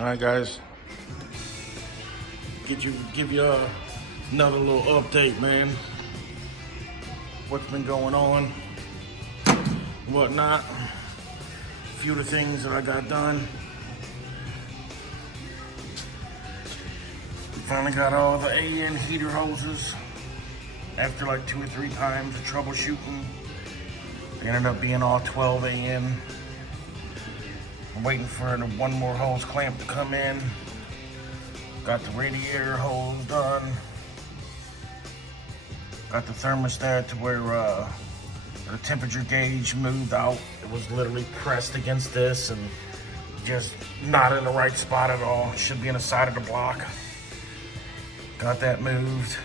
All right, guys. Give you another little update, man. What's been going on, whatnot. A few of the things that I got done. Finally got all the AN heater hoses after like 2 or 3 times of troubleshooting. They ended up being all 12 AN. I'm waiting for one more hose clamp to come in. Got the radiator hose done. Got the thermostat to where the temperature gauge moved out. It was literally pressed against this and just not in the right spot at all. It should be in the side of the block. Got that moved.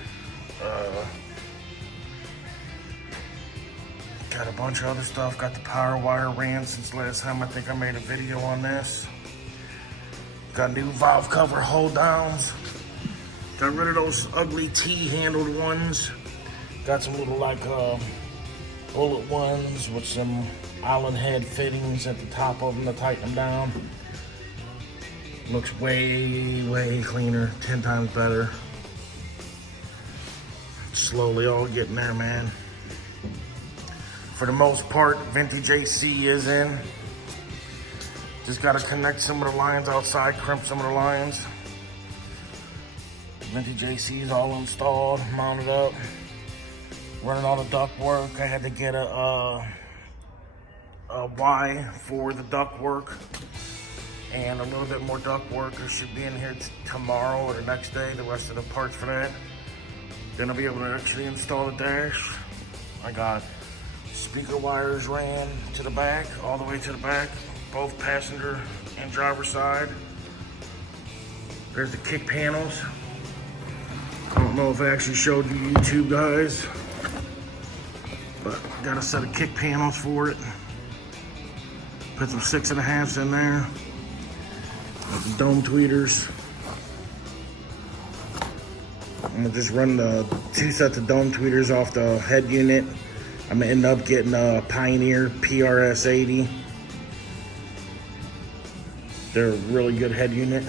Got a bunch of other stuff. Got the power wire ran since last time I think I made a video on this. Got new valve cover hold downs. Got rid of those ugly T-handled ones. Got some little like bullet ones with some Allen head fittings at the top of them to tighten them down. Looks way cleaner, 10 times better. Slowly all getting there, man. For the most part, vintage AC is in. Just gotta connect some of the lines outside, crimp some of the lines. Vintage AC is all installed, mounted up. Running all the duct work. I had to get a Y for the duct work and a little bit more duct work. It should be in here tomorrow or the next day, the rest of the parts for that. Then I'll be able to actually install the dash. I got speaker wires ran to the back, all the way to the back, both passenger and driver side. There's the kick panels. I don't know if I actually showed you YouTube guys, but got a set of kick panels for it. Put some 6.5s in there. Got the dome tweeters. I'm gonna just run the 2 sets of dome tweeters off the head unit. I'm gonna end up getting a Pioneer PRS 80. They're a really good head unit.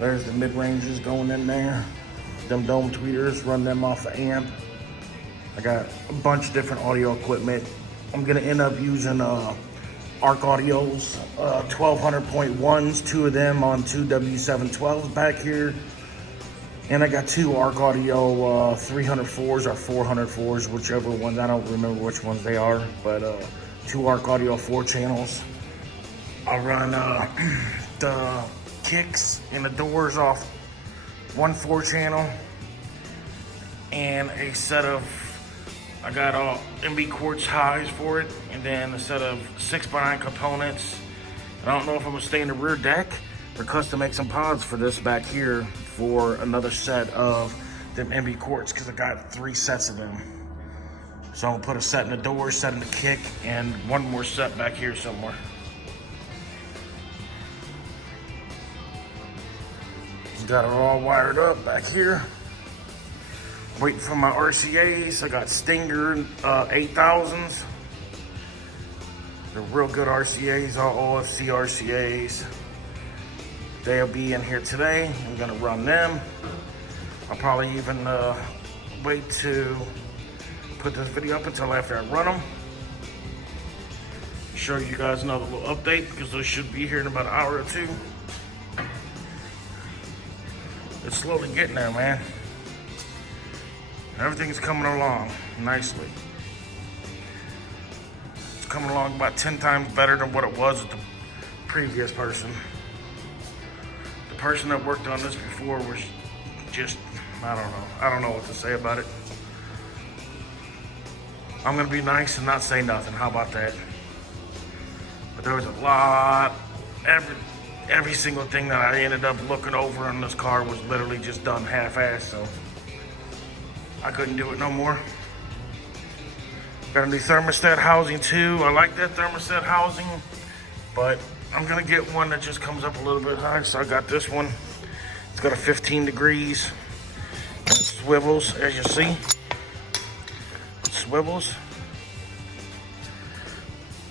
There's the mid-ranges going in there. Them dome tweeters, run them off the amp. I got a bunch of different audio equipment. I'm gonna end up using Arc Audio's 1200.1s, 2 of them on 2 W712s back here. And I got 2 Arc Audio 304s or 404s, whichever ones. I don't remember which ones they are, but 2 Arc Audio 4 channels. I'll run the kicks and the doors off 1 4 channel and a set of, I got all MB quartz highs for it, and then a set of 6x9 components. And I don't know if I'm gonna stay in the rear deck or custom make some pods for this back here for another set of them MB quartz, because I got 3 sets of them. So I'll put a set in the door, set in the kick, and 1 more set back here somewhere. Got it all wired up back here. Waiting for my RCAs. I got Stinger 8000s. They're real good RCAs, all OFC RCAs. They'll be in here today. I'm gonna run them. I'll probably even wait to put this video up until after I run them. Show you guys another little update, because those should be here in about an hour or 2. It's slowly getting there, man. Everything's coming along nicely. It's coming along about 10 times better than what it was with the previous person. The person that worked on this before was just, I don't know. I don't know what to say about it. I'm gonna be nice and not say nothing. How about that? But there was a lot, every single thing that I ended up looking over on this car was literally just done half-assed, so I couldn't do it no more. Got a new thermostat housing too. I like that thermostat housing, but I'm gonna get one that just comes up a little bit high. So I got this one. It's got a 15 degrees and it swivels, as you see. It swivels.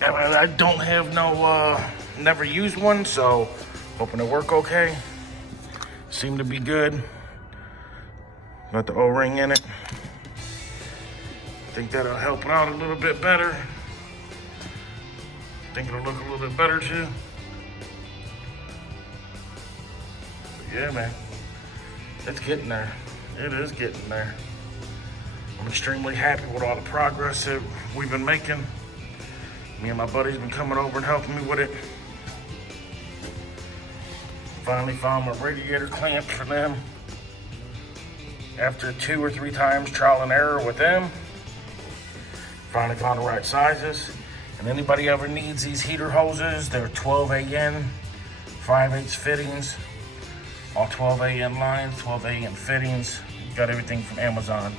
And I don't have no, never used one, so Hoping they work okay. Seem to be good. Got the O-ring in it. Think that'll help it out a little bit better. Think it'll look a little bit better too. But yeah, man. It's getting there. It is getting there. I'm extremely happy with all the progress that we've been making. Me and my buddy's been coming over and helping me with it. Finally found my radiator clamps for them. After 2 or 3 times trial and error with them, finally found the right sizes. And anybody ever needs these heater hoses, they're 12 AN, 5/8 fittings, all 12 AN lines, 12 AN fittings. Got everything from Amazon.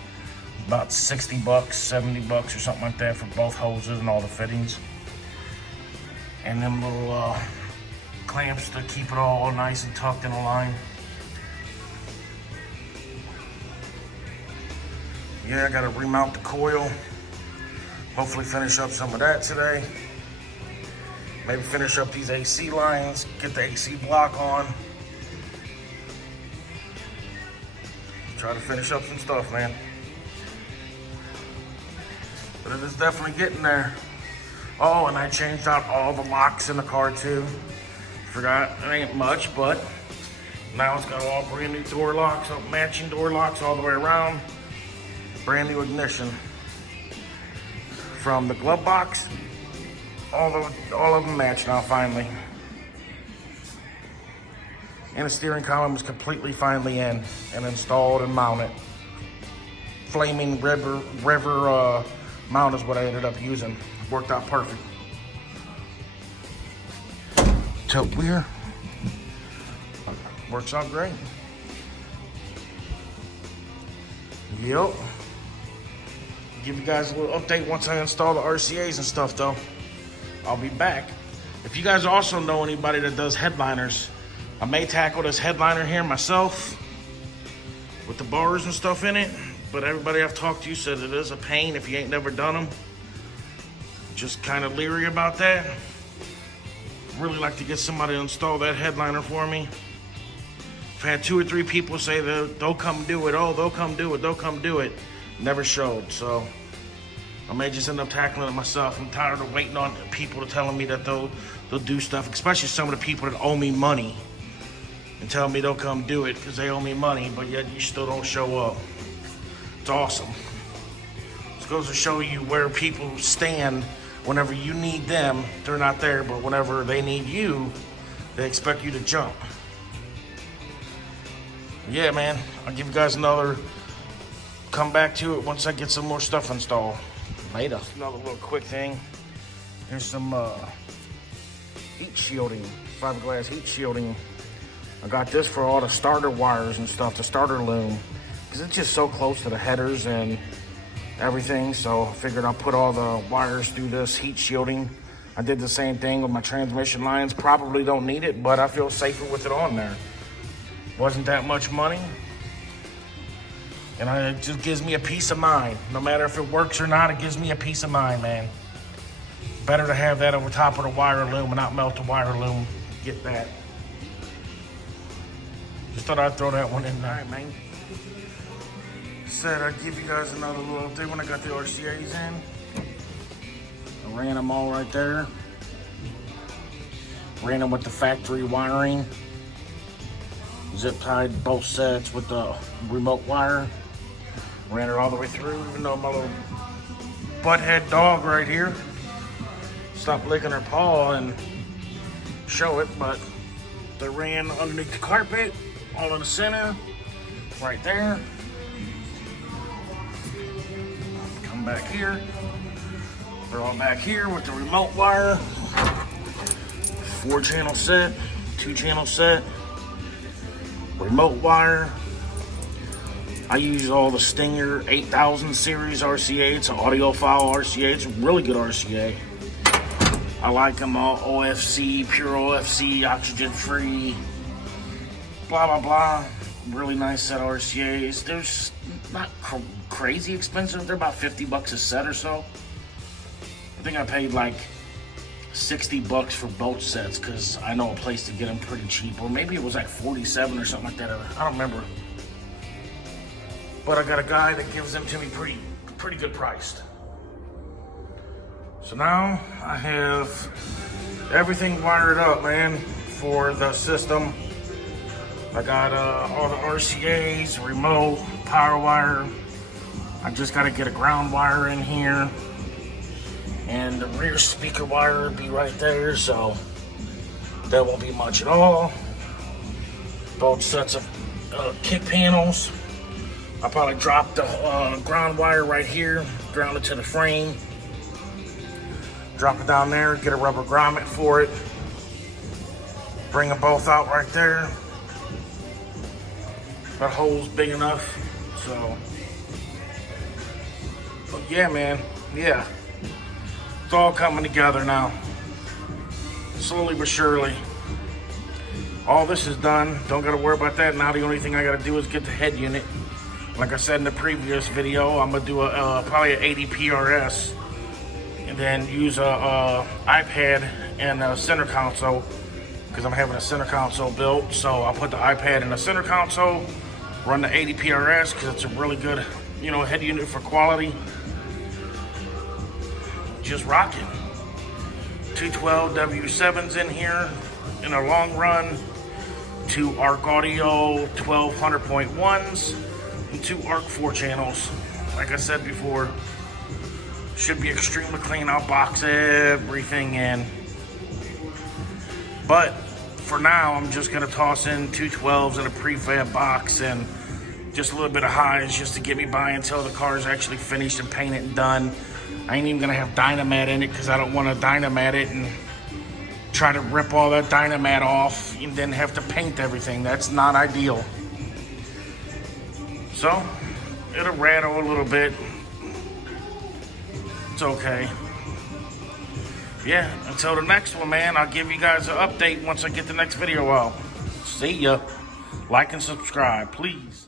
About 60 bucks, 70 bucks or something like that for both hoses and all the fittings. And them little clamps to keep it all nice and tucked in a line. Yeah, I gotta remount the coil. Hopefully finish up some of that today. Maybe finish up these AC lines, get the AC block on. Try to finish up some stuff, man. But it is definitely getting there. Oh, and I changed out all the locks in the car too. Forgot, it ain't much, but now it's got all brand new door locks, matching door locks all the way around. Brand new ignition. From the glove box, all of them match now finally. And the steering column is completely finally in and installed and mounted. Flaming river mount is what I ended up using. Worked out perfect. Tilt wheel. Works out great. Yep. Give you guys a little update once I install the RCAs and stuff though. I'll be back. If you guys also know anybody that does headliners, I may tackle this headliner here myself with the bars and stuff in it, but everybody I've talked to said it is a pain if you ain't never done them. Just kind of leery about that. Really like to get somebody to install that headliner for me. I've had 2 or 3 people say they'll come do it. Oh, they'll come do it. They'll come do it. Never showed, so I may just end up tackling it myself. I'm tired of waiting on people to telling me that they'll do stuff, especially some of the people that owe me money and tell me they'll come do it because they owe me money, but yet you still don't show up. It's awesome. This goes to show you where people stand. Whenever you need them, they're not there, but whenever they need you, they expect you to jump. Yeah, man, I'll give you guys come back to it once I get some more stuff installed. Later. Another little quick thing. Here's some heat shielding, fiberglass heat shielding. I got this for all the starter wires and stuff, the starter loom, because it's just so close to the headers and everything. So I figured I'll put all the wires through this heat shielding. I did the same thing with my transmission lines. Probably don't need it, but I feel safer with it on there. Wasn't that much money. And it just gives me a peace of mind. No matter if it works or not, it gives me a peace of mind, man. Better to have that over top of the wire loom and not melt the wire loom. Get that. Just thought I'd throw that one in there, man. Said I'd give you guys another little update when I got the RCAs in. I ran them all right there. Ran them with the factory wiring. Zip tied both sets with the remote wire. Ran it all the way through, even though my little butthead dog right here stopped licking her paw and show it, but they ran underneath the carpet, all in the center, right there. Come back here. They're all back here with the remote wire. 4-channel set, 2-channel set, remote wire. I use all the Stinger 8000 series RCA. It's an audiophile RCA. It's a really good RCA. I like them all OFC, pure OFC, oxygen free, blah, blah, blah. Really nice set of RCAs. They're not crazy expensive. They're about 50 bucks a set or so. I think I paid like 60 bucks for both sets, because I know a place to get them pretty cheap, or maybe it was like 47 or something like that. I don't remember. But I got a guy that gives them to me pretty good priced. So now I have everything wired up, man, for the system. I got all the RCAs, remote, power wire. I just got to get a ground wire in here. And the rear speaker wire will be right there, so that won't be much at all. Both sets of kick panels. I'll probably drop the ground wire right here, ground it to the frame. Drop it down there, get a rubber grommet for it. Bring them both out right there. That hole's big enough, so. But yeah, man, yeah. It's all coming together now. Slowly but surely. All this is done. Don't gotta worry about that. Now the only thing I gotta do is get the head unit. Like I said in the previous video, I'm gonna do probably an 80 PRS, and then use a iPad and a center console, because I'm having a center console built. So I'll put the iPad in the center console, run the 80 PRS, because it's a really good, you know, head unit for quality. Just rocking. 212 W7s in here in a long run, 2 ARC Audio 1200.1s, and 2 ARC 4 channels. Like I said before, should be extremely clean. I'll box everything in. But for now, I'm just gonna toss in 212s in a prefab box and just a little bit of highs just to get me by until the car is actually finished and painted and done. I ain't even gonna have Dynamat in it, because I don't want to Dynamat it and try to rip all that Dynamat off and then have to paint everything. That's not ideal. So it'll rattle a little bit. It's okay. Yeah, until the next one, man, I'll give you guys an update once I get the next video out. See ya. Like and subscribe, please.